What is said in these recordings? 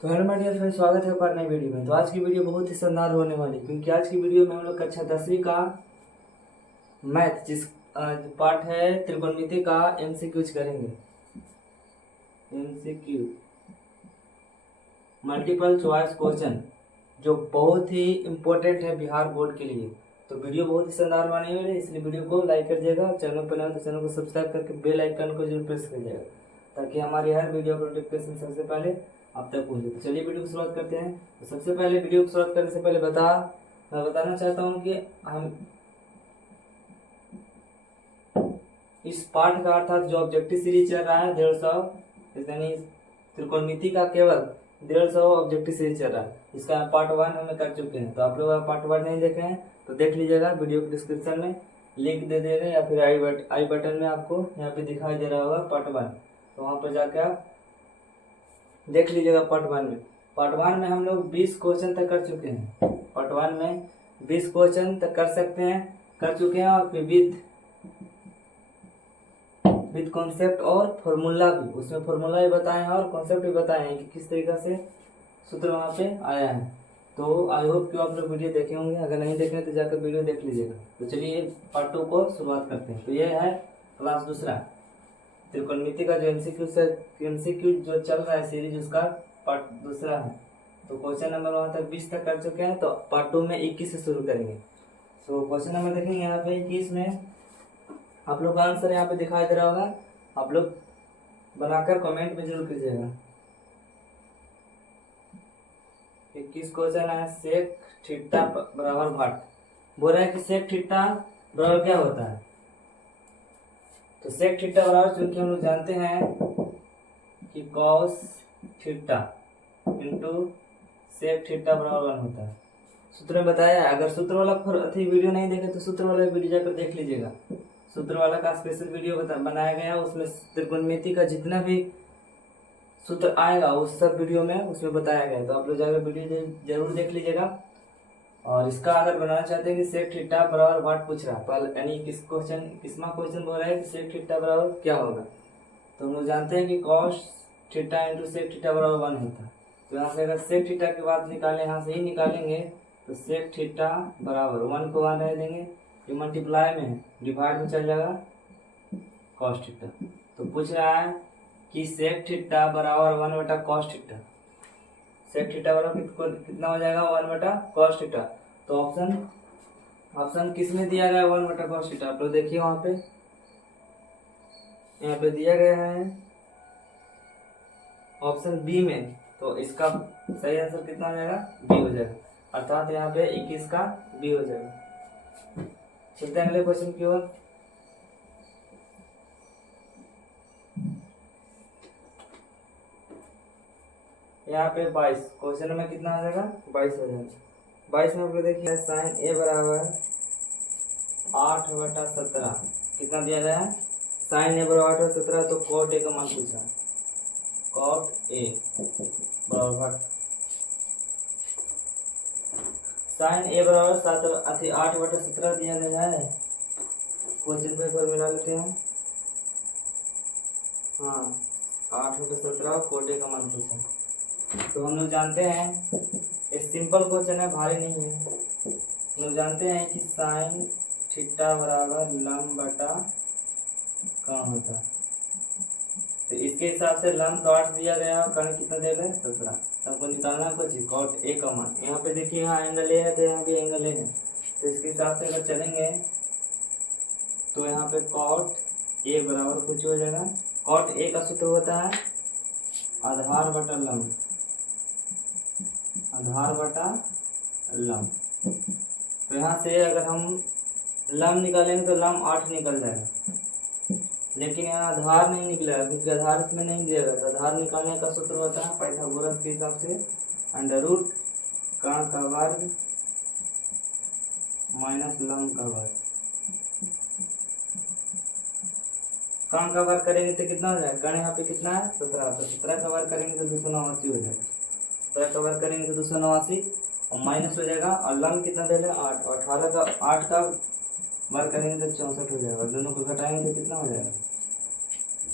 तो hello my dear friend, स्वागत है आपका नई वीडियो में। तो आज की वीडियो बहुत ही शानदार होने वाली है, क्योंकि आज की वीडियो में हम लोग कक्षा 10वीं का मैथ जो पार्ट है त्रिकोणमिति का एमसीक्यूज करेंगे। एमसीक्यू मल्टीपल चॉइस क्वेश्चन जो बहुत ही इम्पोर्टेंट है बिहार बोर्ड के लिए। तो वीडियो बहुत ही शानदार बनी हुई है, इसलिए वीडियो को लाइक कर दीजिएगा। चैनल पर नए तो चैनल को सब्सक्राइब करके बेल आइकन को जरूर प्रेस कर दीजिएगा, ताकि हमारी हर वीडियो को नोटिफिकेशन सबसे पहले आप तक पहुंचे। तो चलिए वीडियो की शुरुआत करते हैं। तो सबसे पहले वीडियो की शुरुआत करने से पहले मैं बताना चाहता हूँ कि हम इस पाठ का अर्थात जो ऑब्जेक्टिव सीरीज चल रहा है 150, यानी त्रिकोणमिति का केवल 150 ऑब्जेक्टिव सीरीज चल रहा है। इसका पार्ट 1 हमें कर चुके हैं। तो आप लोग पार्ट 1 नहीं देखे हैं तो देख लीजिएगा, वीडियो के डिस्क्रिप्शन में लिंक दे देंगे, या फिर आई बटन में आपको यहाँ पे दिखाई दे रहा होगा पार्ट 1। तो वहाँ पर जाकर आप देख लीजिएगा पार्ट 1 में। पार्ट 1 में हम लोग 20 क्वेश्चन तक कर चुके हैं। पार्ट 1 में 20 क्वेश्चन तक कर चुके हैं, और फिर विद कॉन्सेप्ट और फॉर्मूला भी, उसमें फॉर्मूला भी बताए हैं और कॉन्सेप्ट भी बताए हैं कि किस तरीके से सूत्र वहाँ पे आया है। तो आई होप कि आप लोग वीडियो देखे होंगे, अगर नहीं देखे तो जाकर वीडियो देख लीजिएगा। तो चलिए पार्ट 2 को शुरुआत करते हैं। तो ये है क्लास दूसरा त्रिकोणमिति का जो एमसीक्यू जो चल रहा है सीरीज, उसका पार्ट दूसरा है। तो क्वेश्चन नंबर वहाँ तक 20 तक कर चुके हैं। तो पार्ट 2 में 21 से शुरू करेंगे। तो क्वेश्चन नंबर देखेंगे यहाँ पे 21 में आप लोग का आंसर यहाँ पे दिखाई दे रहा होगा, आप लोग बनाकर कमेंट में जरूर कीजिएगा। 21 क्वेश्चन है सेक थीटा बराबर भाट। बोल रहा है कि सेक थीटा बराबर क्या होता है। तो सेक थीटा बराबर, चूंकि हम लोग जानते हैं कि cos theta into sec theta बराबर 1 होता है। सूत्र में बताया है। अगर सूत्र वाला वीडियो नहीं देखे तो सूत्र वाला वीडियो जाकर देख लीजिएगा। सूत्र वाला का स्पेशल वीडियो बनाया गया है, उसमें त्रिकोणमिति का जितना भी सूत्र आएगा उस सब वीडियो में उसमें बताया गया है। तो आप लोग जाकर वीडियो जरूर देख लीजिएगा। और इसका अगर बनाना चाहते हैं कि सेक थीटा बराबर वाट पूछ रहा है, यानी किसमा क्वेश्चन बोल रहा है कि सेक थीटा बराबर क्या होगा। तो हम लोग जानते हैं कि cos theta into sec theta बराबर 1 होता है। तो यहाँ से अगर सेक थीटा की बात निकालें, यहाँ से ही निकालेंगे, तो सेक थीटा बराबर 1 को 1 रह देंगे, ये मल्टीप्लाई में है, डिवाइड में चल जाएगा कॉस थीटा। तो पूछ रहा है कि सेक थीटा बराबर 1 बटा कॉस थीटा। सेक थीटा बराबर कितना हो जाएगा 1 बटा कॉस थीटा। तो ऑप्शन किस में दिया गया है 1 बटा कॉस थीटा। आप लोग देखिए वहां पे, यहाँ पे दिया गया है ऑप्शन बी में। तो इसका सही आंसर कितना हो जाएगा, बी हो जाएगा, अर्थात यहाँ पे 21 का बी हो जाएगा। चलते हैं अगले क्वेश्चन की ओर। यहाँ पे 22 क्वेश्चन में कितना आ जाएगा, 22 हो जाएगा। 22 में आप लोग देखिए साइन ए बराबर 8 बटा 17 कितना दिया गया है, साइन ए बराबर 8 बटा 17। तो कॉट ए का मान पूछा, कॉट ए बराबर साइन ए बराबर 8 बटा 17 दिया गया है। क्वेश्चन को एक बार मिला लेते हैं। हाँ, 8 बटा 17 कॉट ए का मान पूछा। तो हम लोग जानते हैं ये सिंपल क्वेश्चन है, भारी नहीं है। हम लोग जानते हैं कि साइन थीटा बराबर लंब बटा कर्ण होता है। तो इसके हिसाब से लंब तो 8 दिया गया और कर्ण कितना दिया गया 17। तो हमको निकालना कुछ कॉट ए का मान। यहाँ पे देखिए, यहाँ एंगल ए है तो यहाँ भी एंगल ए है। तो इसके हिसाब से अगर चलेंगे तो यहाँ पे कॉट ए बराबर कुछ हो जाएगा। कॉट ए का सूत्र होता है आधार बटा लंब, आधार बटा लंब। तो यहाँ से अगर हम लंब निकालेंगे तो लंब 8 निकल जाएगा, लेकिन यहाँ आधार नहीं निकलेगा क्योंकि आधार इसमें नहीं दिया गया। तो आधार निकालने का सूत्र होता है पाइथागोरस के हिसाब से अंडर रूट कर्ण का वर्ग माइनस लंब का वर्ग। कर्ण का वर्ग करेंगे तो कितना हो जाएगा, कर्ण यहाँ पे कितना है 17, तो 17 का वर्ग करेंगे तो 289 हो जाएगा। 17 का वर्ग करेंगे तो 289 और माइनस हो जाएगा। और लंब कितना दे रहा है 8, और 8 का वर्ग करेंगे तो 64 हो जाएगा। दोनों को घटाएंगे तो कितना हो जाएगा,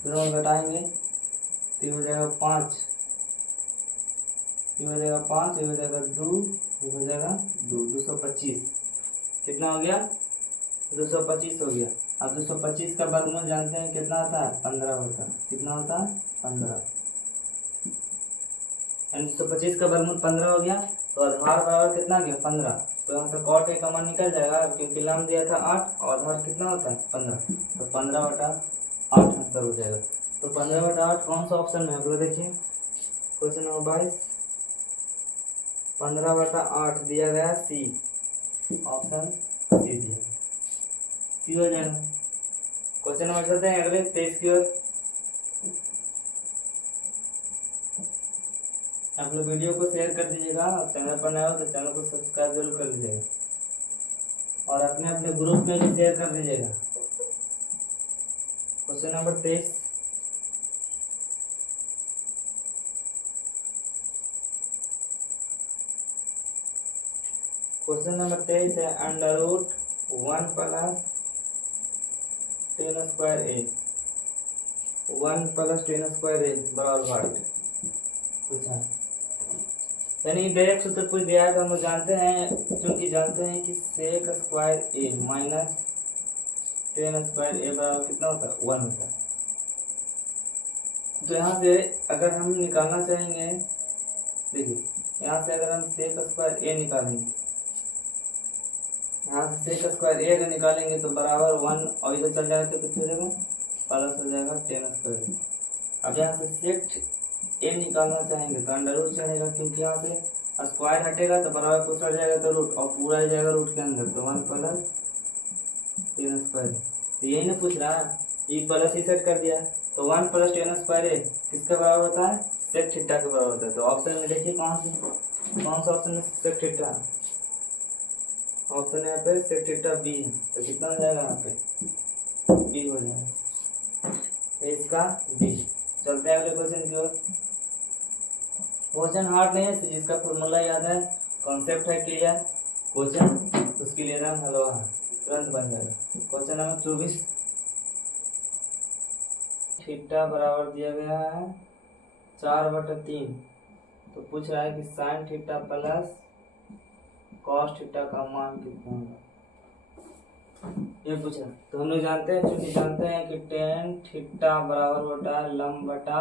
दोनों को घटाएंगे तो हो जाएगा 5 ये हो जाएगा 5, ये हो जाएगा 2, ये हो जाएगा 2, 225। कितना हो गया? 225 हो गया। अब 225 का वर्गमूल जानते हैं कितना होता है? 15 होता है। कितना होता है? 15। 225 का वर्गमूल 15 हो गया, तो आधार बराबर कितना गया? 15। तो यहाँ से cot a का मान निकल जाएगा, क्योंकि लंब दिया था 8 और आधार कितना होता है? 15। तो 15/8 आंसर हो जाएगा। तो 15/8 कौन सा ऑप्शन में? अगला देखिए क्वेश्चन नंबर 22। 15/8 दिया गया सी, ऑप्शन सी दिया, सी हो जाएगा। क्वेश्चन नंबर चलते हैं अगले 23 की ओर। आप लोग वीडियो को शेयर कर दीजिएगा, और चैनल पर नए हो तो चैनल को सब्सक्राइब जरूर कर लीजिएगा, और अपने अपने ग्रुप में भी शेयर कर दीजिएगा। Question number 23। क्वेश्चन नंबर 23 है √1 + 10^2a 1 + 10^2a बराबर वाट पूछा। यानी डायरेक्ट सूत्र पूछ दिया है, तो हम लोग जानते हैं, क्योंकि जानते हैं कि sec² a - 10^2a बराबर कितना होता है? 1 होता है। तो यहाँ से अगर हम निकालना चाहेंगे, देखिए यहाँ से अगर हम sec² a निकालेंगे, यहाँ से sec² a अगर निकालेंगे तो बराबर 1, और इधर चल जाएगा तो कितना हो जाएगा? प्लस हो जाएगा 10^2। अब यहाँ से sec a निकालना चाहेंगे तो √ चढ़ेगा, क्योंकि यहाँ से स्क्वायर हटेगा तो बराबर कुछ हट जाएगा तो रूट, और पूरा ही जाएगा रूट के अंदर, तो 1 + 10^2। तो यही ना पूछ रहा है, ई प्लस ही सेट कर दिया। तो 1 + 10^2 किसके बराबर होता है? सेक थीटा के बराबर होता है। तो ऑप्शन में देखिए कौन सा ऑप्शन में सेक थीटा? ऑप्शन यहाँ पे सेक थीटा बी है। तो कितना हो जाएगा? यहाँ पे बी हो जाएगा, तो इसका बी। चलते हैं अगले क्वेश्चन की ओर। क्वेश्चन हार्ड नहीं है, जिसका फॉर्मूला याद है, कॉन्सेप्ट है क्लियर, क्वेश्चन उसके लिए ना हलवा तुरंत बन जाएगा। Question number 24। थीटा बराबर दिया गया है 4/3। तो पूछ रहा है कि sin theta plus cos theta का मान कितना होगा, ये पूछा। तो हम लोग जानते हैं, क्योंकि जानते हैं कि tan थीटा बराबर होता है लंब बटा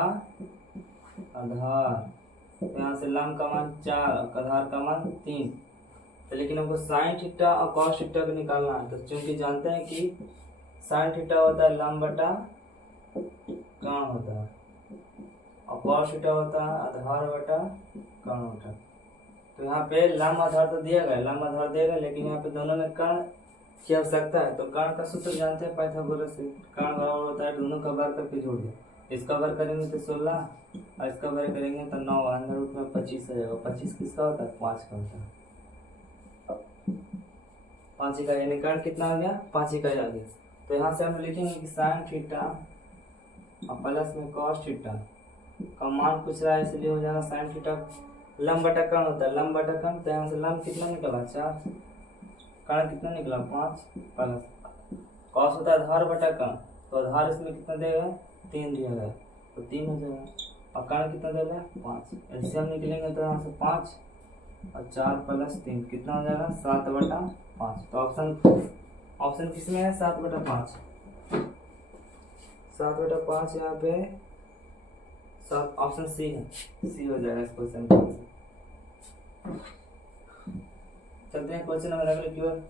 आधार। तो यहाँ से लंब का मान 4, आधार का मान 3। तो लेकिन हमको sin थीटा और cos थीटा को निकालना है। तो क्योंकि जानते हैं कि sin थीटा होता है लंब बटा कोण होता है, और cos थीटा होता है आधार बटा कोण होता है। तो यहाँ पे लंब आधार तो दिया गया, लंब आधार दिया, लेकिन यहाँ पे दोनों में कोण की आवश्यकता है। तो कोण का सूत्र जानते हैं पाइथागोरस से, कोण बराबर होता है दोनों का वर्ग करके जोड़ दो। इसका वर्ग करेंगे तो 16, और इसका वर्ग करेंगे तो 9, अंदर रूट में 25 आ जाएगा। 25 किसका होता है? 5 का होता है। 5 का, यानी कोण कितना आ गया? 5 का आ गया। तो यहाँ से हम लिखेंगे कि sin थीटा और प्लस में cos थीटा का मान पूछ रहा है, इसलिए हो जाएगा sin थीटा लंब बटा कोण होता है, लंब बटा कोण। तो यहाँ से लंब कितना निकला? 4, कोण कितना निकला? 5, प्लस cos होता है आधार बटा कोण, तो आधार इसमें कितना देगा? 3 दिया गया, तो 3 हो जाएगा। और कोण कितना देगा? 5। ऐसे हम निकलेंगे तो यहाँ से 5 और 4 + 3 कितना हो जाएगा? 7/5। तो ऑप्शन किसमें है? 7/5। 7/5 यहाँ पे 7, ऑप्शन सी है, सी हो जाएगा इस क्वेश्चन का आंसर। चलते हैं क्वेश्चन नंबर अगले की ओर।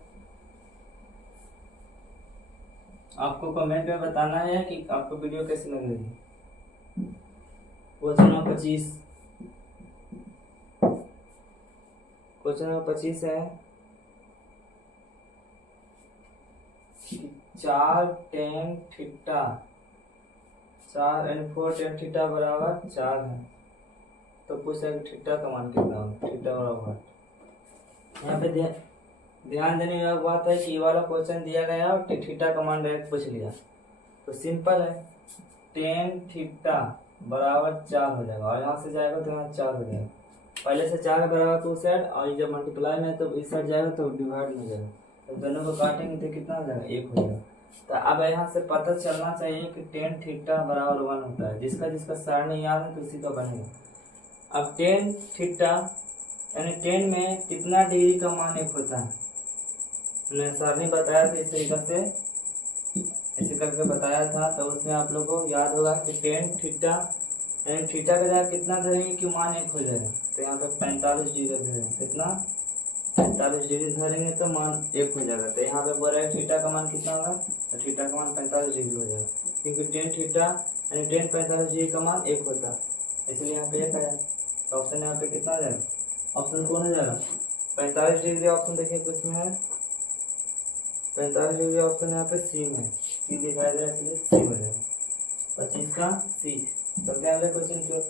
आपको कमेंट में बताना है कि आपको वीडियो कैसी लग रही है। Question number 25। क्वेश्चन नंबर 25 है 4 tan थीटा 4 और 4 tan थीटा बराबर 4 है। तो पूछा कि थीटा का मान कितना होगा? थीटा बराबर, यहाँ पे ध्यान देने वाली बात है कि ये वाला क्वेश्चन दिया गया और थीटा का मान डायरेक्ट पूछ लिया। तो सिंपल है, tan थीटा बराबर 4 हो जाएगा, और यहाँ से जाएगा तो यहाँ 4 हो जाएगा। पहले से 4 बराबर टू साइड, और जब मल्टीप्लाई में तो इस साइड जाएगा तो डिवाइड हो जाएगा। तो दोनों को काटेंगे तो कितना हो जाएगा? 1 हो जाएगा। तो अब यहाँ से पता चलना चाहिए कि tan थीटा बराबर 1 होता है। जिसका सारणी याद है तो उसी का बनेगा। अब टेन थीटा यानी टेन में कितना डिग्री का मान एक होता है, मैंने सर ने बताया था इस तरीके से ऐसे करके बताया था। तो उसमें आप लोगों को याद होगा कि टेन थीटा यानी थीटा का जगह कितना धरेंगे कि मान एक हो जाएगा। तो यहाँ पे 45 डिग्री धरेंगे, कितना 45 डिग्री धरेंगे तो मान एक हो जाएगा। तो यहाँ पे बोल रहा है थीटा का मान कितना होगा, तो थीटा का मान 45 डिग्री हो जाएगा, क्योंकि टेन थीटा यानी टेन 45 डिग्री का मान एक होता है, इसलिए यहाँ पे एक आया। तो ऑप्शन यहाँ पे कितना हो जाएगा, ऑप्शन कौन हो जाएगा 45 डिग्री। ऑप्शन देखिए किसमें है 45 डिग्री, ऑप्शन यहाँ पे सी में, सी दिखाया जाए इसलिए सी हो जाएगा 25 का सी। चलते हैं अगले क्वेश्चन की।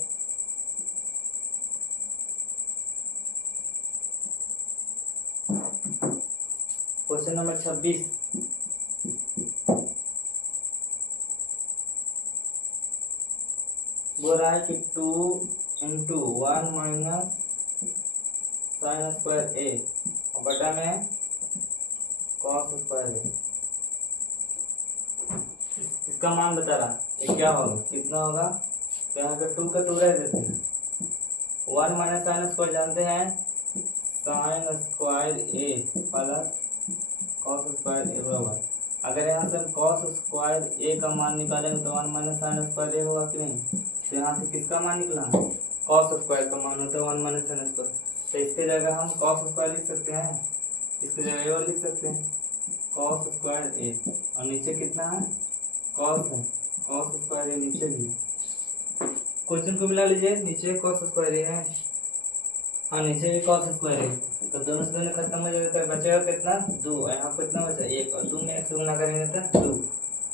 क्वेश्चन नंबर 26, बोल रहा है कि 2 इंटू 1 माइनस साइन स्क्वायर ए और बटा में कॉस स्क्वायर ए, इसका मान बता रहा है क्या होगा, कितना होगा। तो यहाँ पे 2 का 2 रह देते हैं, 1 माइनस साइन स्क्वायर जानते हैं साइन स्क्वायर ए प्लस कॉस स्क्वायर ए बराबर। अगर यहाँ से हम कॉस स्क्वायर ए का मान निकालेंगे तो 1 माइनस साइन स्क्वायर ए होगा कि नहीं। तो यहाँ से किसका मान निकला, कॉस स्क्वायर का मान होता है 1 माइनस साइन स्क्वायर। तो इसके जगह हम कॉस स्क्वायर लिख सकते हैं, इसके जगह ए लिख सकते हैं कॉस स्क्वायर ए, और नीचे कितना है कॉस है, कॉस स्क्वायर ए नीचे भी है। क्वेश्चन को मिला लीजिए, नीचे कॉस स्क्वायर ए है, हाँ नीचे भी कॉस स्क्वायर है। तो दोनों से दोनों खत्म हो जाता है, बचेगा कितना 2, यहाँ पर कितना बचा 1, और 2 में 1 से गुना करेंगे तो 2।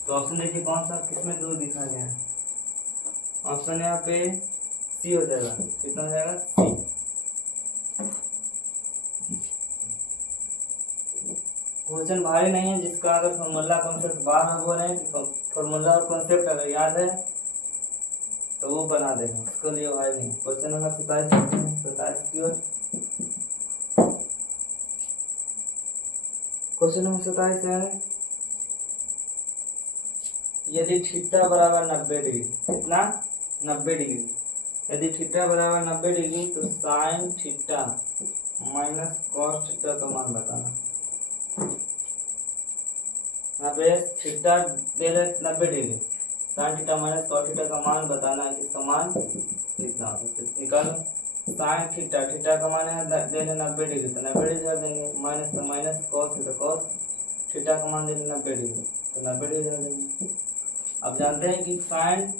तो ऑप्शन देखिए कौन सा किसमें 2 दिखा गया है, ऑप्शन यहाँ पे सी हो जाएगा, कितना हो जाएगा सी। क्वेश्चन भारी नहीं है, जिसका अगर फॉर्मूला कॉन्सेप्ट बार बार बोल रहे हैं, फॉर्मूला और कॉन्सेप्ट अगर याद है तो वो बना देंगे, उसके लिए भाई नहीं। क्वेश्चन नंबर 27 की ओर। क्वेश्चन नंबर 27 है, यदि थीटा बराबर 90 डिग्री, कितना 90 डिग्री, यदि थीटा बराबर 90 डिग्री तो sine theta minus cos theta का मान बताना। यहाँ पे थीटा दे रहे 90 degree, sine theta minus cos theta का मान बताना है, इसका मान कितना होगा। निकालो साइन थीटा, थीटा का मान है दे रहे 90 डिग्री, तो 90 डिग्री धर देंगे, माइनस तो माइनस, कॉस है तो कॉस, थीटा का मान दे रहे 90 डिग्री तो 90 डिग्री धर देंगे। अब जानते हैं कि साइन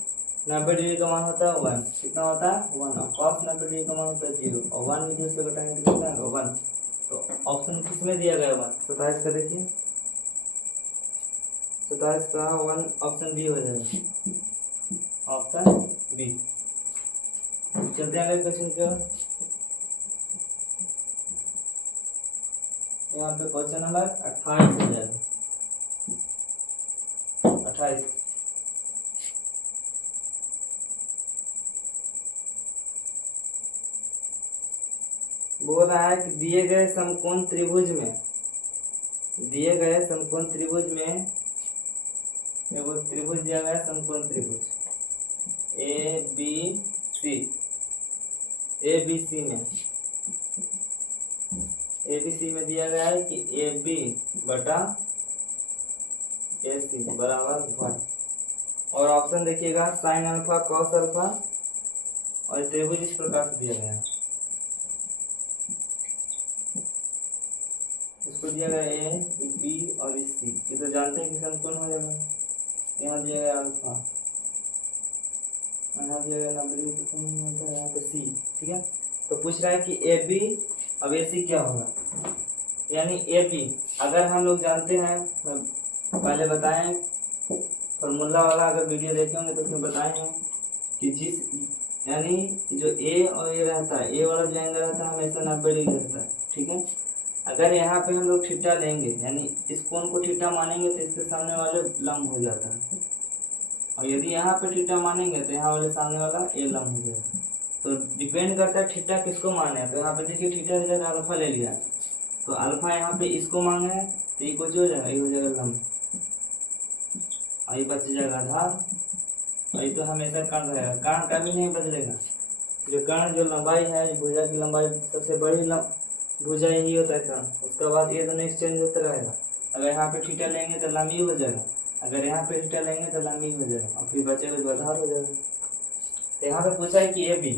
90 डिग्री का मान होता है 1, कितना होता है 1, और कॉस 90 डिग्री का मान होता है 0, और 1 में 0 से घटाएंगे तो कितना होगा 1। तो ऑप्शन किसमें दिया गया 1, 27 का देखिए 27 का 1 ऑप्शन बी हो जाएगा, ऑप्शन बी। चलते हैं अगले क्वेश्चन की ओर। यहाँ पे क्वेश्चन नंबर 28 हो जाएगा, 28। बोल रहा है कि दिए गए समकोण त्रिभुज में, दिए गए समकोण त्रिभुज में एगो त्रिभुज दिया गया है, समकोण त्रिभुज ए बी सी में, ए बी सी में दिया गया है कि ए बी बटा ए सी बराबर 1, और ऑप्शन देखिएगा साइन अल्फा कॉस अल्फा, और त्रिभुज इस प्रकार से दिया गया है, इसको दिया गया ए बी और इस सी, ये तो जानते हैं कि समकोण हो जाएगा। यहाँ दिया गया अल्फा, यहाँ दिया गया 90 डिग्री, तो समझ में आता है यहाँ पे सी, ठीक है। तो पूछ रहा है कि ए बी अब ए सी क्या होगा, यानी ए बी अगर हम लोग जानते हैं, पहले बताएं फॉर्मूला वाला, अगर वीडियो देखे होंगे तो उसमें बताए हैं कि जिस यानी जो ए और ए रहता है, ए वाला जो एंगल रहता है हमेशा 90 डिग्री रहता है, ठीक है। अगर यहाँ पे हम लोग थीटा लेंगे, यानी इस कोण को थीटा मानेंगे तो इसके सामने वाले लंब हो जाता है, और यदि यहाँ पे थीटा मानेंगे तो यहाँ वाले सामने वाला ए लंब हो जाएगा। तो डिपेंड करता है थीटा किसको माने। तो यहाँ पे देखिए थीटा की जगह अल्फा ले लिया, तो अल्फा यहाँ पे इसको मांगे है तो ये कुछ हो जाएगा, ये हो जाएगा लंब, और ये बच जाएगा आधार, और ये तो हमेशा कर्ण रहेगा, कर्ण कभी नहीं बदलेगा, जो कर्ण जो लंबाई है, भुजा की लंबाई सबसे बड़ी भुजा यही होता है कर्ण। उसके बाद ये दोनों एक्सचेंज होता रहेगा। अगर यहाँ पे थीटा लेंगे तो लंबी हो जाएगा, अगर यहाँ पे थीटा लेंगे तो लंबी हो जाएगा, और फिर बचेगा जो आधार हो जाएगा। तो यहाँ पे पूछा है कि ए बी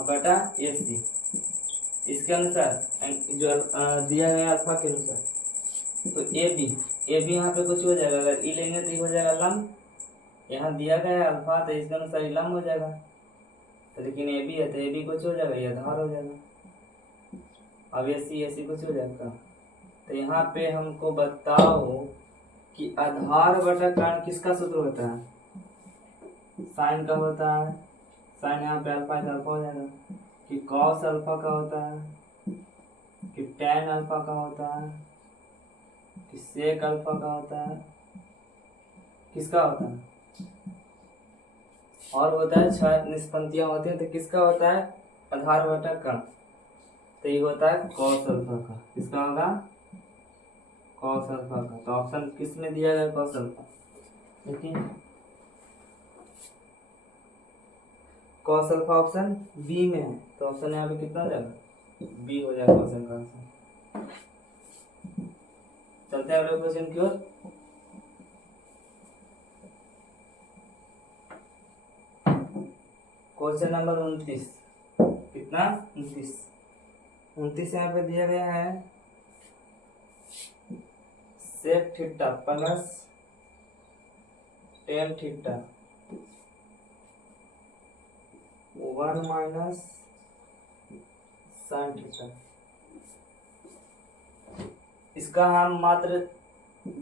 बटा ए सी, इसके अनुसार जो दिया गया अल्फा के अनुसार, तो ए बी यहाँ पे कुछ हो जाएगा। अगर ई लेंगे तो ये हो जाएगा लंब, यहाँ दिया गया है अल्फा तो इसके अनुसार ये लंब हो जाएगा। तो लेकिन ए बी है तो ए बी कुछ हो जाएगा, ये आधार हो जाएगा। अब ए सी कुछ हो जाएगा। तो यहाँ पे हमको बताओ कि आधार बटा कर्ण किसका सूत्र होता है? साइन का होता है। साइन यहाँ पे अल्फा है तो अल्फा हो जाएगा। कि कॉस अल्फा का होता है, कि टेन अल्फा का होता है, कि सेक अल्फा का होता है, किसका होता है? और होता है 6 निष्पत्तियां होती हैं, तो किसका होता है? आधार बटा कर्ण। तो ये होता है कॉस अल्फा का। किसका होगा? कॉस अल्फा का। तो ऑप्शन किस में दिया गया? Cos alpha. देखिए कॉस अल्फा ऑप्शन बी में है, तो ऑप्शन यहाँ पे कितना हो जाएगा? बी हो जाएगा क्वेश्चन का आंसर। चलते हैं अगले क्वेश्चन की ओर। Question number 29। कितना? 29 यहाँ पे दिया गया है sec theta plus tan theta 1 minus sine theta. इसका हम मात्र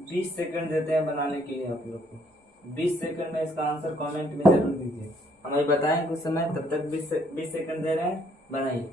20 सेकंड देते हैं बनाने के लिए आप लोग को। 20 सेकंड में इसका आंसर कमेंट में जरूर दीजिए, हमें बताएं कुछ समय, तब तक 20 सेकंड दे रहे हैं, बनाइए।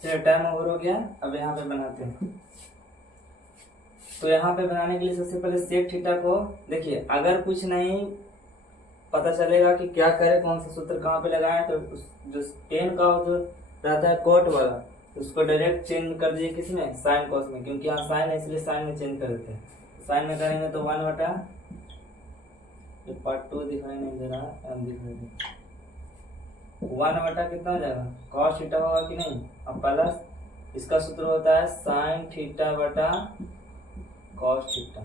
चलिए टाइम ओवर हो गया, अब यहाँ पे बनाते हैं। तो यहाँ पे बनाने के लिए सबसे पहले सेक थीटा को देखिए, अगर कुछ नहीं पता चलेगा कि क्या करें, कौन सा सूत्र कहाँ पे लगाएं, तो जो टेन का जो रहता है कोट वाला, तो उसको डायरेक्ट चेंज कर दीजिए किसमें? साइन कॉस में, क्योंकि यहाँ साइन है इसलिए साइन में चेंज कर देते हैं। साइन में करेंगे तो 1 बटा, ये पार्ट 2 दिखाई नहीं दे रहा, एम दिखाई दे, 1 बटा कितना हो जाएगा? कॉस थीटा होगा कि नहीं। अब प्लस इसका सूत्र होता है साइन थीटा बटा कॉस थीटा,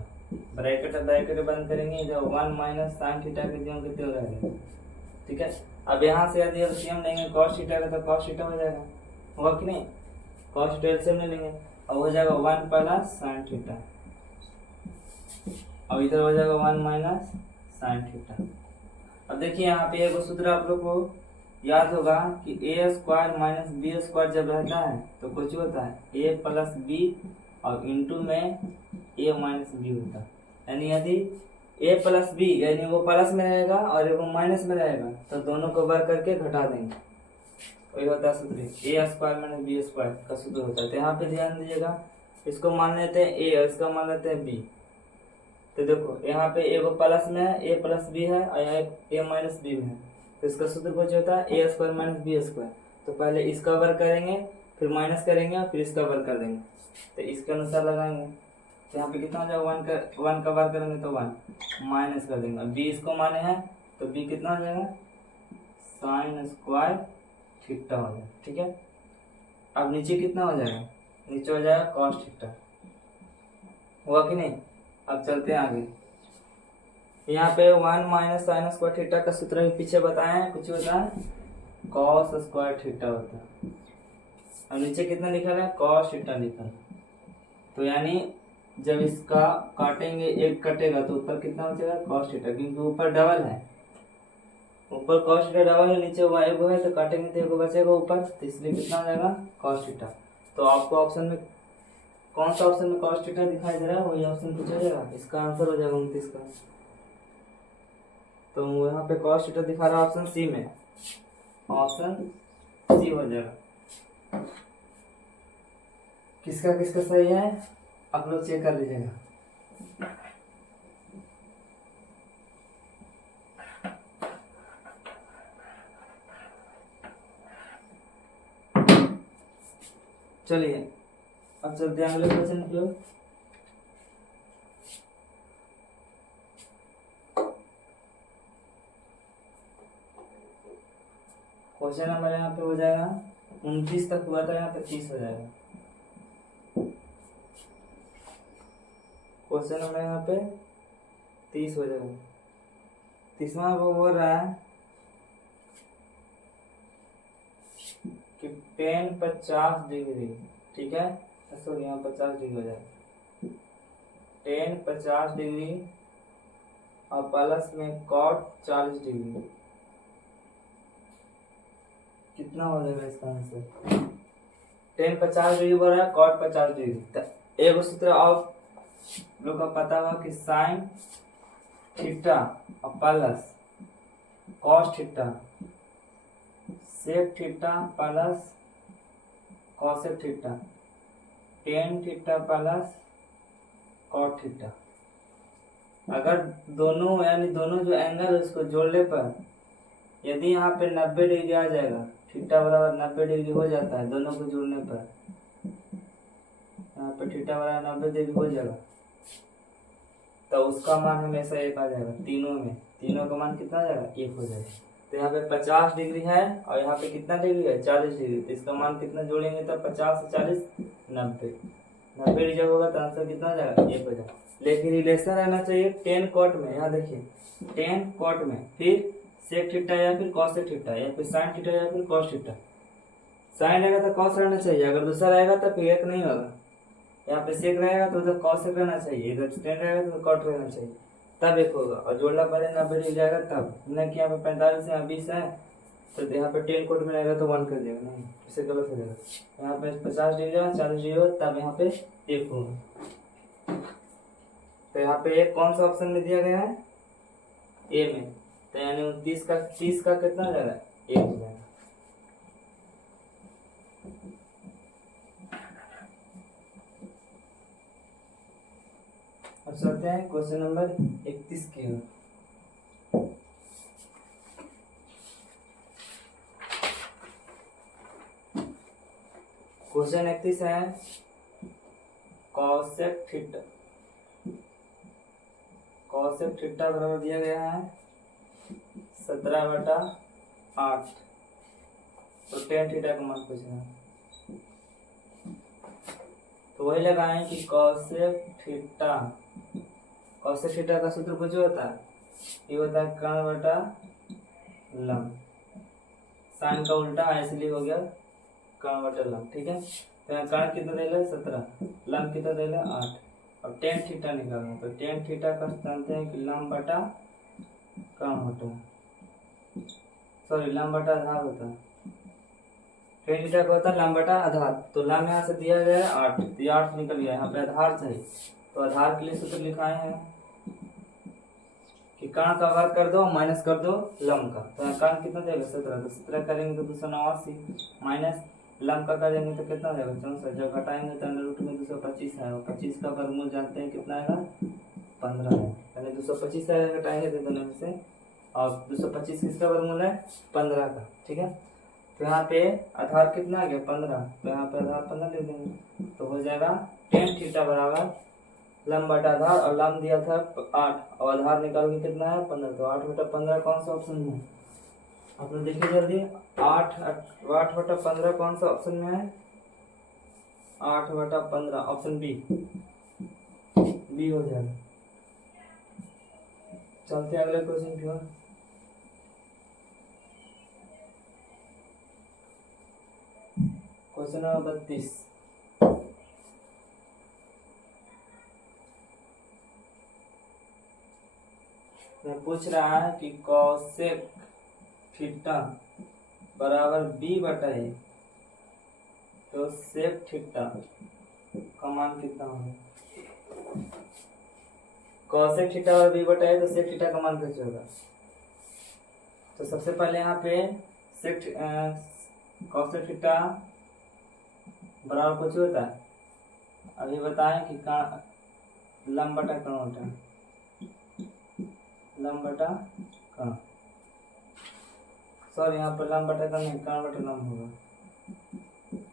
ब्रैकेट बंद करेंगे, इधर 1 माइनस साइन थीटा के नियम कितने हो जाएगा? ठीक है। अब यहाँ से यदि एलसीएम लेंगे कॉस थीटा का, तो कॉस थीटा हो जाएगा, होगा कि नहीं? कॉस थीटा एलसीएम ले लेंगे, अब हो जाएगा 1 प्लस साइन थीटा, अब इधर हो जाएगा 1 माइनस साइन थीटा। अब देखिए यहाँ पे एक सूत्र आप लोग को याद होगा कि ए स्क्वायर माइनस बी स्क्वायर जब रहता है तो कुछ होता है ए प्लस बी, और इंटू में ए माइनस बी होता है। यानी यदि ए प्लस बी यानी वो प्लस में रहेगा और वो माइनस में रहेगा, तो दोनों को वर्ग करके घटा देंगे, वही होता है सूत्र। ए स्क्वायर माइनस बी स्क्वायर का सूत्र होता है। तो यहाँ पे ध्यान दीजिएगा, इसको मान लेते हैं ए और इसका मान लेते हैं बी। तो देखो यहाँ पे ए प्लस में है, ए प्लस बी है, और यहाँ ए माइनस बी में है, तो इसका सूत्र कुछ होता है ए स्क्वायर माइनस बी स्क्वायर। तो पहले इसका वर्ग करेंगे, फिर माइनस करेंगे, और फिर इसका वर्ग कर देंगे, तो इसके अनुसार लगाएंगे। तो यहाँ पे कितना हो जाएगा? 1 का वर्ग करेंगे तो 1 माइनस कर देंगे। बी इसको माने हैं तो बी कितना हो जाएगा? साइन स्क्वायर थीटा हो जाएगा। ठीक है, अब नीचे कितना हो जाएगा, नीचे हो जाएगा कॉस थीटा, हुआ कि नहीं। अब चलते हैं आगे, यहाँ पे 1 माइनस साइन स्क्वायर थीटा का सूत्र भी पीछे बताए हैं, कुछ होता है कॉस स्क्वायर थीटा होता है। अब नीचे कितना लिखा है, कॉस थीटा लिखा है। तो यानी जब इसका काटेंगे, एक कटेगा तो ऊपर कितना बचेगा, कॉस थीटा, क्योंकि ऊपर डबल है, ऊपर कॉस थीटा डबल है, नीचे वाई वो है, तो काटेंगे तो एक बचेगा ऊपर, तो इसलिए कितना हो जाएगा, कॉस थीटा। तो आपको ऑप्शन में कौन सा ऑप्शन में कॉस थीटा दिखाई दे रहा है, वही ऑप्शन पूछा जाएगा, इसका आंसर हो जाएगा 29 का। तो यहाँ पे कॉस थीटा दिखा रहा है ऑप्शन सी में, ऑप्शन सी हो जाएगा। किसका किसका सही है आप लोग चेक कर लीजिएगा। चलिए अब चलते हैं अगले क्वेश्चन की ओर। क्वेश्चन नंबर यहाँ पे हो जाएगा 29 तक हुआ था, यहाँ पे 30 हो जाएगा। क्वेश्चन नंबर यहाँ पे 30 हो जाएगा। 30वां वो बोल रहा है कि tan 50 डिग्री, ठीक है, सॉरी यहाँ 50 डिग्री हो जाएगा, tan 50 डिग्री और प्लस में cot 40 डिग्री, कितना हो जाएगा इसका आंसर। tan 50 डिग्री बोल रहा है, cot 50 डिग्री। एक सूत्र आप लोग का पता हुआ कि साइन थीटा और plus cos theta sec theta plus cosec theta tan theta plus cot theta. अगर दोनों यानी दोनों जो एंगल है उसको जोड़ने पर यदि यहाँ पे 90 डिग्री आ जाएगा, थीटा बराबर 90 डिग्री हो जाता है दोनों को जोड़ने पर, यहाँ पे थीटा बराबर 90 डिग्री हो जाएगा, तो उसका मान हमेशा एक आ जाएगा। तीनों में तीनों का मान कितना आ जाएगा, एक हो जाएगा। तो यहाँ पे 50 डिग्री है और यहाँ पे कितना डिग्री है, 40 डिग्री, तो इसका मान कितना जोड़ेंगे तो 50 से 40 90 डिग्री जब होगा तो आंसर कितना आ जाएगा, एक हो जाएगा। लेकिन रिलेशन रहना चाहिए टेन कॉट में, यहाँ देखिए टेन कॉट में, फिर सेक थीटा या फिर कॉसेक थीटा या फिर साइन थीटा या फिर कॉस थीटा। साइन रहेगा तो कॉस रहना चाहिए, अगर दूसरा रहेगा तो फिर एक नहीं होगा। यहाँ पे सेक रहेगा तो उधर कॉसेक रहना चाहिए, इधर टेन रहेगा तो कॉट रहना चाहिए, तब एक होगा। और जोड़ना पहले 90 डिग्री जाएगा तब, न कि यहाँ पे 45 या 20 है तो यहाँ पे टेन कोट में रहेगा तो 1 कर देगा, नहीं इससे गलत हो जाएगा। यहाँ पे 50 डिग्री 40 डिग्री हो तब यहाँ पे एक होगा। तो यहाँ पे एक कौन सा ऑप्शन में दिया गया है, ए में, तो यानी 30 का कितना जाएगा, एक हो जाएगा। अब चलते हैं क्वेश्चन नंबर 31 की ओर। क्वेश्चन 31 है कॉसेक थीटा, कॉसेक थीटा बराबर दिया गया है 17/8, तो टेन थीटा का मान पूछना है। तो वही लगाएं कि कॉसेक थीटा, कॉसेक थीटा का सूत्र कुछ होता है, ये होता है कर्ण बटा लंब, साइन का उल्टा है इसलिए हो गया कर्ण बटा लंब, ठीक है। तो यहाँ कर्ण कितना दे रहा है 17, लंब कितना दे रहा है 8, अब टेन थीटा निकालना, तो टेन थीटा का जानते हैं कि लंब बटा कर्ण होता है, सॉरी लंब बटा आधार होता है। टेन थीटा का होता है लंब बटा आधार, तो लंब यहाँ से दिया गया है 8, तो 8 निकल गया, यहाँ पे आधार चाहिए, तो आधार के लिए सूत्र लिखाए हैं कि कर्ण का वर्ग कर दो माइनस कर दो लंब का, तो कर्ण कितना देगा 17, तो 17 करेंगे तो 289 माइनस लंब का करेंगे तो कितना देगा 64, जब घटाएंगे तो अंडर रूट में 225 आएगा, 25 का वर्गमूल जानते हैं कितना आएगा 15 है, यानी 225 आएगा, घटाएंगे तो दोनों में से, और 225 किसका वर्गमूल है 15 का, ठीक है। तो यहाँ पे आधार कितना आ गया 15, तो यहाँ पे आधार 15 ले देंगे, तो हो जाएगा टेन थीटा बराबर लंब बटा आधार, और लंब दिया था 8 और आधार निकाल के कितना है 15, तो 8 बटा 15 कौन सा ऑप्शन है, आप लोग देखिए जल्दी, 8/15 कौन सा ऑप्शन में है? 8/15 ऑप्शन बी, बी हो जाएगा। चलते हैं अगले क्वेश्चन की ओर। क्वेश्चन नंबर 32 में पूछ रहा है कि कॉसेक थीटा बराबर बी बटा ए, तो सेक थीटा का मान कितना होगा? कॉसेक थीटा बराबर बी बटा ए, तो सेक थीटा का मान कैसे होगा? तो सबसे पहले यहाँ पे सेक कॉसेक थीटा बराबर कुछ होता है, अभी बताएं कि का लंब बटा कण होता है, लंब बटा कण, सॉरी यहाँ पर लंब बटा कण नहीं, कण बटा लंब होगा,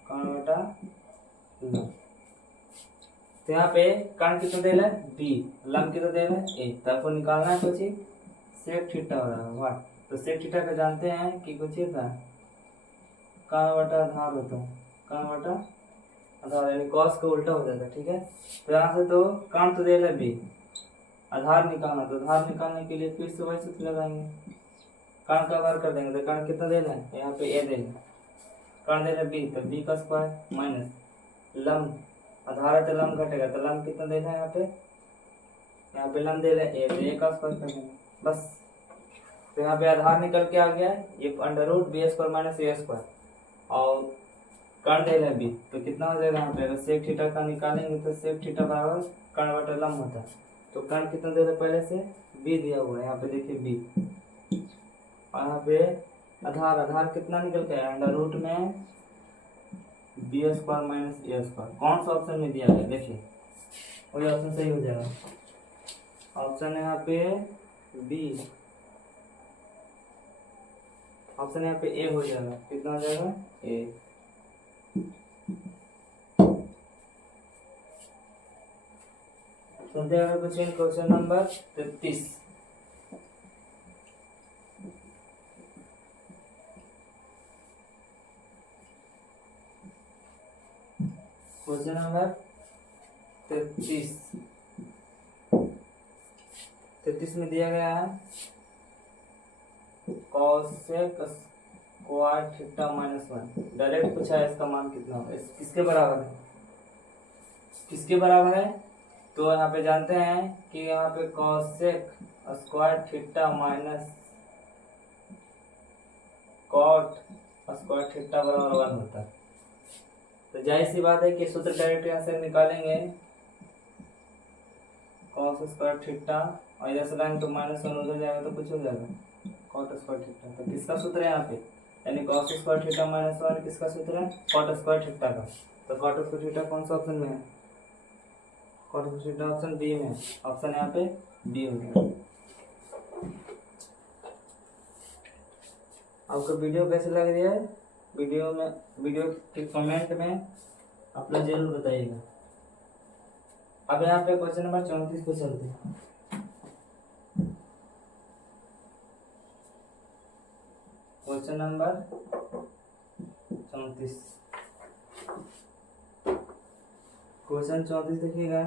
कण बटा लंब। तो यहाँ पे कण कितना दे रहा है? बी, लंब कितना दे रहा है? ए। तो आपको निकालना है कुछ सेक थीटा बराबर, तो सेक थीटा का जानते हैं कि कुछ था कण बटा आधार होता है, कण बटा आधार, यानी कॉस का उल्टा हो जाता है। ठीक है, तो यहाँ से तो कण तो दे रहा है बी, आधार निकालना, तो आधार निकालने के लिए फिर से वही सूत्र लगाएंगे, कण का वर्ग कर देंगे। तो कण कितना दे रहा है? यहाँ पे ए दे रहा है, कण दे रहा है बी, तो बी का स्क्वायर माइनस लंब, आधार है तो लंब घटेगा, तो लंब कितना दे रहा है? यहाँ पे लंब दे रहा है ए, तो ए का स्क्वायर कर देंगे बस। तो यहाँ पे आधार निकल के आ गया है, ये √b² माइनस a², और कण दे रहा है बी, तो कितना हो जाएगा यहाँ पे? अगर सेक थीटा का निकालेंगे तो सेक थीटा बराबर कण बटा लंब होता है। तो कण कितना दे रहा है? पहले से बी दिया हुआ है, यहाँ पे देखिए बी, और यहाँ पे आधार, आधार कितना निकल के आया? √ में b² माइनस a²। कौन सा ऑप्शन में दिया गया? देखिए वही ऑप्शन सही हो जाएगा। ऑप्शन है यहाँ पे बी, ऑप्शन यहाँ पे ए हो जाएगा। कितना हो जाएगा? A. Question number 33। Question number 33 में दिया गया है कॉसेक स्क्वायर थीटा -1, डायरेक्ट पूछा है इसका मान कितना होगा, किसके बराबर है? किसके बराबर है? तो यहाँ पे जानते हैं कि यहाँ पे cosec square theta minus cot square theta बराबर 1 होता है। तो जाहिर सी बात है कि सूत्र डायरेक्ट यहाँ से निकालेंगे, कॉस स्क्वायर थीटा, और इधर से लाएंगे तो -1 उधर जाएगा तो कुछ हो जाएगा कॉट स्क्वायर थीटा। तो किसका सूत्र है यहाँ पे? यानी कॉस स्क्वायर थीटा -1 किसका सूत्र है? कॉट स्क्वायर थीटा का। तो कॉट स्क्वायर थीटा कौन सा ऑप्शन में है? Cot square theta option B में, ऑप्शन यहाँ पे बी हो गया। आपको वीडियो कैसे लग रही है? वीडियो के कमेंट में अपना जरूर बताइएगा। अब यहाँ पे क्वेश्चन नंबर 34 पे चलते हैं। क्वेश्चन नंबर 34, क्वेश्चन 34 देखिएगा,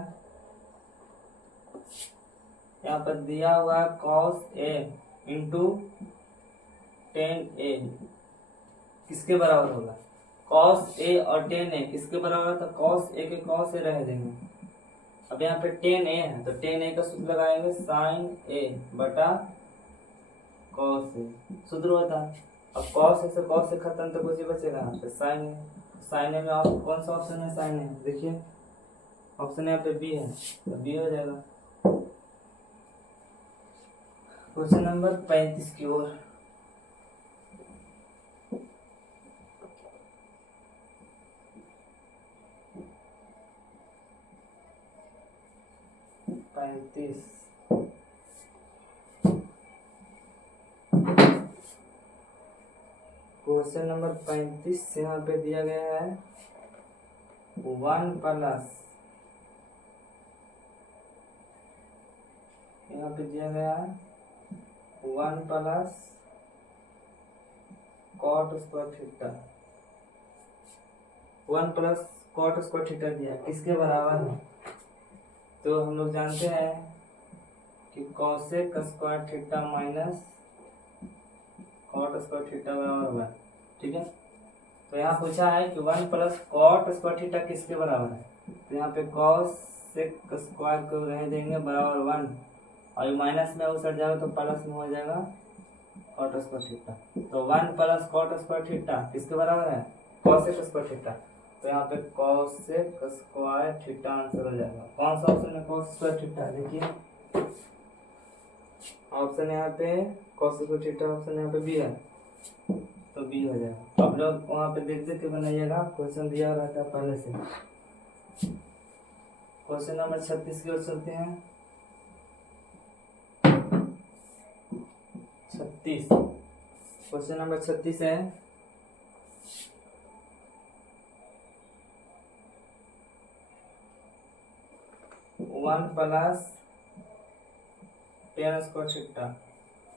यहाँ पर दिया हुआ cos A into tan A किसके बराबर होगा? cos A और tan A किसके बराबर? तो cos A के cos A रह देंगे। अब यहाँ पे tan A है, तो tan A का सूत्र लगाएंगे sin A बटा cos A, सूत्र होता है। अब cos A से cos A खत्म, तो कुछ ही बचेगा यहाँ पे sin A। sin A में आप कौन सा ऑप्शन है? sin A, देखिए ऑप्शन यहाँ पे बी है, तो बी हो जाएगा। क्वेश्चन नंबर 35 की ओर। क्वेश्चन नंबर 35 यहाँ पे दिया गया है 1 प्लस, यहाँ पे दिया गया है 1 plus cot square theta, 1 plus cot square theta दिया किसके बराबर है? तो हम लोग जानते हैं कि cosec square theta minus cot square theta बराबर 1, ठीक है। तो यहाँ पूछा है कि 1 प्लस कॉट स्क्वायर थीटा किसके बराबर है? तो यहाँ पे कॉस सेक स्क्वायर को रह देंगे बराबर 1, और ये माइनस में उतर जाएगा तो प्लस में हो जाएगा कॉट स्क्वायर थीटा। तो 1 प्लस कॉट स्क्वायर थीटा किसके बराबर है? Cosec square theta. तो यहाँ पे cosec square theta answer हो जाएगा। कौन सा ऑप्शन है कॉस स्क्वायर थीटा? देखिए ऑप्शन यहाँ पे कॉस स्क्वायर थीटा, ऑप्शन यहाँ पे बी है, तो बी हो जाएगा। आप लोग वहाँ पे देख देख के बनाइएगा, क्वेश्चन दिया रहता है पहले से। क्वेश्चन नंबर 36 की ओर चलते हैं। 36 क्वेश्चन नंबर 36 है, one plus ten square theta,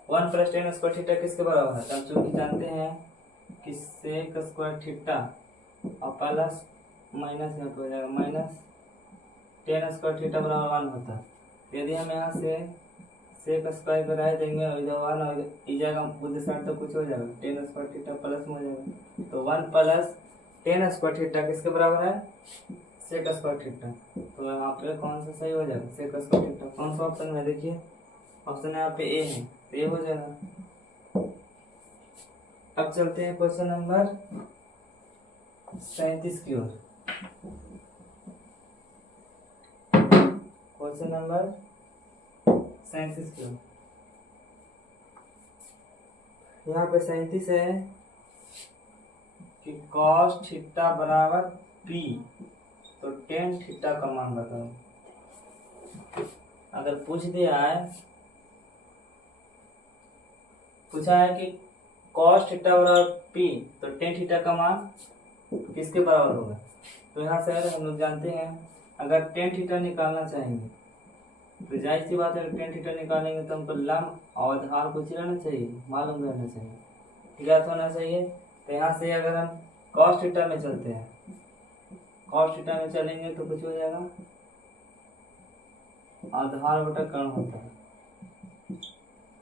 1 plus ten square theta किसके बराबर है? हम चूंकि जानते हैं कि सेक स्क्वायर थीटा और प्लस माइनस यहाँ पे हो जाएगा, माइनस टेन स्क्वायर थीटा बराबर 1 होता है। यदि हम यहाँ से सेक स्क्वायर को रह देंगे और इधर 1 और इस जगह उधर साइड तो कुछ हो जाएगा, टेन स्क्वायर थीटा प्लस में हो जाएगा। तो 1 प्लस टेन स्क्वायर थीटा किसके बराबर है? Sec square theta. तो यहाँ पे कौन सा सही हो जाएगा? Sec square theta. कौन सा ऑप्शन में? देखिए ऑप्शन यहाँ पे ए है, तो ये हो जाएगा। अब चलते हैं क्वेश्चन नंबर 37 की ओर। क्वेश्चन नंबर 37 की ओर, यहाँ पे 37 है कि कॉस थीटा बराबर पी, तो टेन थीटा का मान बताओ। अगर पूछ दिया है, पूछा है कि कॉस थीटा बराबर पी, तो टेन थीटा का मान किसके बराबर होगा? तो यहाँ से हम लोग जानते हैं अगर टेन थीटा निकालना चाहेंगे तो जाहिर सी बात है, टेन थीटा निकालेंगे तो हमको लंब और आधार कुछ रहना चाहिए, मालूम रहना चाहिए, ज्ञात होना चाहिए। तो यहाँ से अगर हम कॉस थीटा में चलते हैं, कॉस थीटा में चलेंगे तो कुछ हो जाएगा, आधार बटा कर्ण होता है,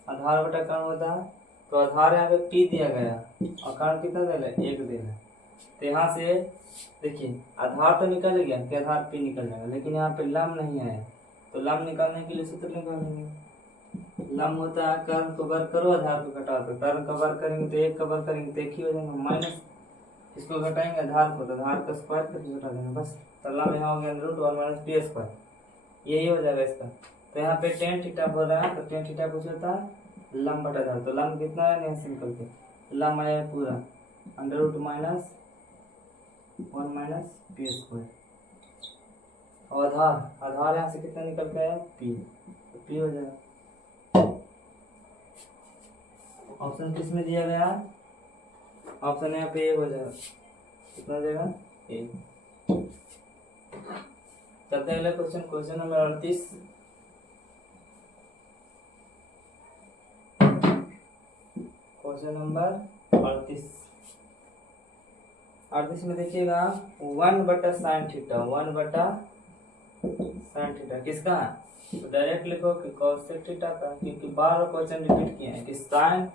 आधार बटा कर्ण होता है। तो आधार यहाँ पे पी दिया गया और कर्ण कितना देना है? 1 देना है। तो यहाँ से देखिए आधार तो निकल गया कि आधार पी निकल जाएगा, लेकिन यहाँ पे लंब नहीं आया, तो लंब निकालने के लिए सूत्र निकालेंगे। लंब होता है कर्ण को वर्ग करो, आधार को घटाओ, तो कर्ण का वर्ग करेंगे तो 1 का वर्ग करेंगे तो 1 ही हो जाएगा, माइनस इसको घटाएंगे आधार को, तो आधार का स्क्वायर करके घटा देंगे बस। तो लंब यहाँ हो गया रूट 1 माइनस पी स्क्वायर, यही हो जाएगा इसका। तो यहाँ पे टेन थीटा बोल रहा है, तो टेन थीटा कुछ होता है लंब बटा आधार, तो लंब कितना है यहाँ से निकल के लंब आया पूरा under root minus 1 minus P square, और आधार, आधार यहाँ से कितना निकल के आया? पी, तो पी हो जाएगा। ऑप्शन किस में दिया गया? ऑप्शन यहाँ पे ए हो जाएगा, कितना हो जाएगा? ए। चलते हैं अगले question, question number 38। Question number 38 में देखिएगा 1 बटा साइन थीटा, 1 बटा साइन थीटा किसका है? तो डायरेक्ट लिखो कि कॉसेक थीटा का, क्योंकि बार बार क्वेश्चन रिपीट किए हैं कि sine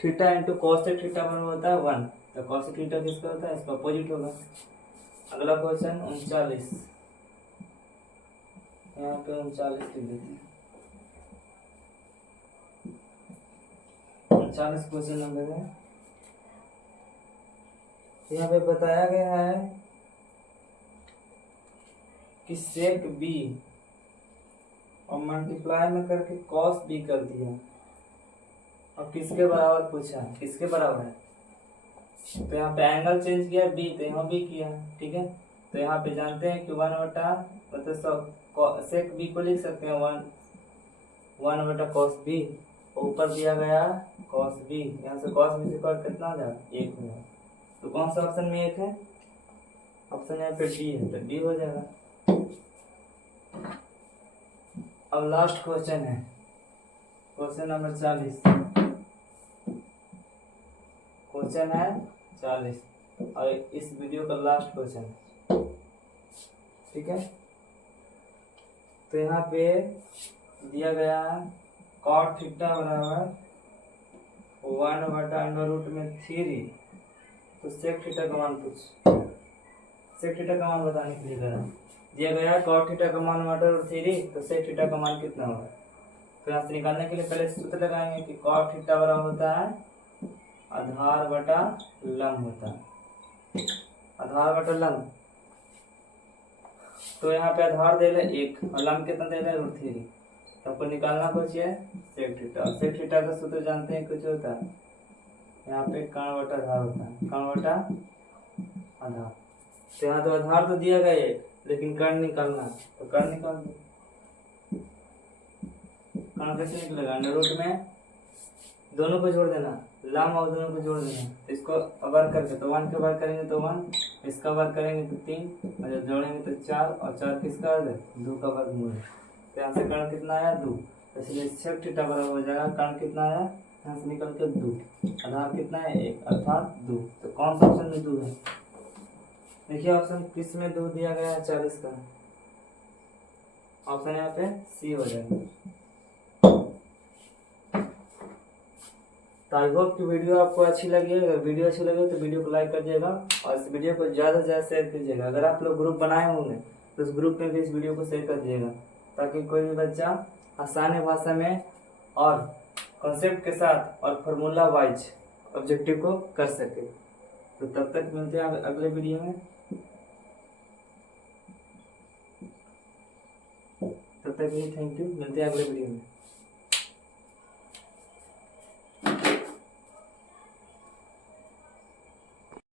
theta into cosec theta बराबर होता है 1, तो कॉसेक थीटा किसका होता है? इसका अपोजिट होगा। अगला क्वेश्चन 39, यहाँ पे 39 लिख देते हैं। 39 क्वेश्चन नंबर है, यहाँ पे बताया गया है कि सेक बी और मल्टीप्लाई में करके कॉस बी कर दिया, और किसके बराबर पूछा? किसके बराबर है? तो यहाँ पे एंगल चेंज किया बी, तो यहाँ बी किया, ठीक है। तो यहाँ पे जानते हैं कि 1 बटा मतलब सब सेक बी को लिख सकते हैं 1 बटा कॉस बी, ऊपर दिया गया कॉस बी, यहाँ से कॉस बी से कॉस कितना हो जाएगा? 1 हो जाएगा। तो कौन सा ऑप्शन में 1 है? ऑप्शन यहाँ पे डी है, तो डी हो जाएगा। अब लास्ट क्वेश्चन है, क्वेश्चन नंबर 40। क्वेश्चन है 40 और इस वीडियो का लास्ट क्वेश्चन है। ठीक है, तो यहाँ पे दिया गया है cot थीटा बराबर 1/√3। तो सेक थीटा का मान पूछ, सेक थीटा का मान बताने के लिए दिया गया है cot थीटा का मान 1/√3, तो सेक थीटा का मान कितना होगा। तो यहाँ से निकालने के लिए पहले सूत्र लगाएंगे कि cot थीटा बराबर होता है आधार बटा लंब होता है, आधार बटा लंब। तो यहाँ पे आधार दे रहे 1 और लंब कितना दे रहे √3। तो आपको निकालना कुछ है सेक थीटा। सेक थीटा का सूत्र जानते हैं, कुछ होता है यहाँ पे कर्ण बटा आधार होता है, कर्ण बटा आधार। तो यहाँ तो आधार तो दिया गया है लेकिन कर्ण निकालना है, तो कर्ण निकाल दो। कर्ण कैसे निकलेगा, अंडर रूट में दोनों को जोड़ देना, लंब और दोनों को जोड़ देना। तो इसको वर्ग करके तो 1 के वर्ग करेंगे तो 1, इसका वर्ग करेंगे तो 3 और जब जोड़ेंगे तो 4 और 4 किसका है 2 का वर्गमूल। तो यहाँ से कर्ण कितना आया 2, तो इसलिए सेक थीटा बराबर हो जाएगा कर्ण कितना आया यहाँ से निकल के 2, आधार कितना है 1 अर्थात 2। तो कौन सा ऑप्शन में 2 है, देखिए ऑप्शन किस में 2 दिया गया है 40 का, ऑप्शन यहाँ पे सी हो जाएगा। तो आई होप कि वीडियो आपको अच्छी लगी है। अगर वीडियो अच्छी लगी तो वीडियो को लाइक करिएगा और इस वीडियो को ज़्यादा से ज़्यादा शेयर कीजिएगा। अगर आप लोग ग्रुप बनाए होंगे तो उस ग्रुप में भी इस वीडियो को शेयर कर दीजिएगा, ताकि कोई भी बच्चा आसान भाषा में और कॉन्सेप्ट के साथ और फार्मूला वाइज ऑब्जेक्टिव को कर सके। तो तब तक मिलते हैं अगले वीडियो में, तब तक थैंक यू, मिलते हैं अगले वीडियो में।